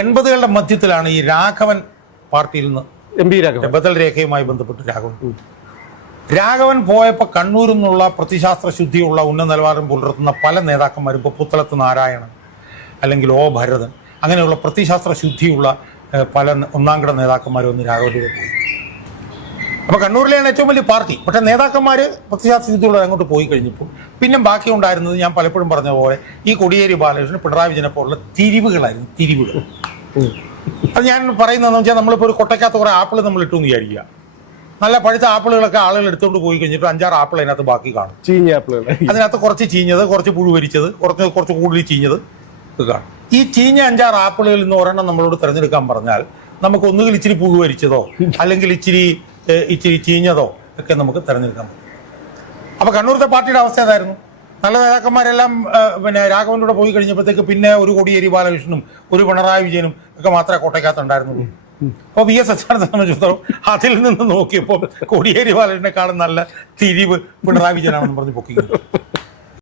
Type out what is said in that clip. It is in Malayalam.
എൺപതുകളുടെ മധ്യത്തിലാണ് ഈ രാഘവൻ പാർട്ടിയിൽ നിന്ന് എം പി രാഘവൻ. ബദൽ രേഖയുമായി ബന്ധപ്പെട്ട് രാഘവൻ. രാഘവൻ പോയപ്പോൾ കണ്ണൂരിൽ നിന്നുള്ള പ്രതിശാസ്ത്ര ശുദ്ധിയുള്ള ഉന്നത നിലവാരം പുലർത്തുന്ന പല നേതാക്കന്മാരും ഇപ്പോൾ പുത്തലത്ത് നാരായണൻ അല്ലെങ്കിൽ ഓ ഭരതൻ അങ്ങനെയുള്ള പ്രതിശാസ്ത്ര ശുദ്ധിയുള്ള പല ഒന്നാംകിട നേതാക്കന്മാരും ഒന്ന് രാഘവനിലേക്ക് പോയി. അപ്പോൾ കണ്ണൂരിലെയാണ് ഏറ്റവും വലിയ പാർട്ടി. പക്ഷേ നേതാക്കന്മാർ പ്രത്യശാസ്ത്രത്തിലൂടെ അങ്ങോട്ട് പോയി കഴിഞ്ഞപ്പോൾ പിന്നെ ബാക്കി ഉണ്ടായിരുന്നത് ഞാൻ പലപ്പോഴും പറഞ്ഞ പോലെ ഈ കൊടിയേരി ബാലകൃഷ്ണൻ പിണറായി വിജയനെ പോലുള്ള തിരിവുകളായിരുന്നു തിരിവുകൾ. അത് ഞാൻ പറയുന്നതെന്ന് വെച്ചാൽ നമ്മളിപ്പോൾ ഒരു കൊട്ടയ്ക്കകത്ത് കുറേ ആപ്പിൾ നമ്മൾ ഇട്ടു എന്ന് വിചാരിക്കുക. നല്ല പഴുത്ത ആപ്പിളുകളൊക്കെ ആളുകൾ എടുത്തുകൊണ്ട് പോയി കഴിഞ്ഞിട്ട് അഞ്ചാറ് ആപ്പിൾ അതിനകത്ത് ബാക്കി കാണും. ചീഞ്ഞ ആപ്പിളുകൾ. അതിനകത്ത് കുറച്ച് ചീഞ്ഞത് കുറച്ച് പുഴു വരിച്ചത് കുറച്ച് കുറച്ച് കൂടുതൽ ചീഞ്ഞത് കാണും. ഈ ചീഞ്ഞ അഞ്ചാറ് ആപ്പിളുകളിൽ നിന്ന് ഒരെണ്ണം നമ്മളോട് തിരഞ്ഞെടുക്കാൻ പറഞ്ഞാൽ നമുക്ക് ഒന്നുകിൽ ഇച്ചിരി പുഴു വരിച്ചതോ അല്ലെങ്കിൽ ഇച്ചിരി ഇച്ചിരി ചീഞ്ഞതോ ഒക്കെ നമുക്ക് തെരഞ്ഞെടുക്കാൻ പറ്റും. അപ്പോൾ കണ്ണൂരത്തെ പാർട്ടിയുടെ അവസ്ഥ ഏതായിരുന്നു? നല്ല നേതാക്കന്മാരെല്ലാം പിന്നെ രാഘവനിലൂടെ പോയി കഴിഞ്ഞപ്പോഴത്തേക്ക് പിന്നെ ഒരു കോടിയേരി ബാലകൃഷ്ണനും ഒരു പിണറായി വിജയനും ഒക്കെ മാത്രമേ കോട്ടയ്ക്കകത്ത് ഉണ്ടായിരുന്നുള്ളൂ. അപ്പോൾ വി എസ് അച്ഛനെ സംബന്ധിച്ചിടത്തോളം അതിൽ നിന്ന് നോക്കിയപ്പോൾ കോടിയേരി ബാലകൃഷ്ണനെക്കാളും നല്ല തിരിവ് പിണറായി വിജയനാണെന്ന് പറഞ്ഞ് പൊക്കി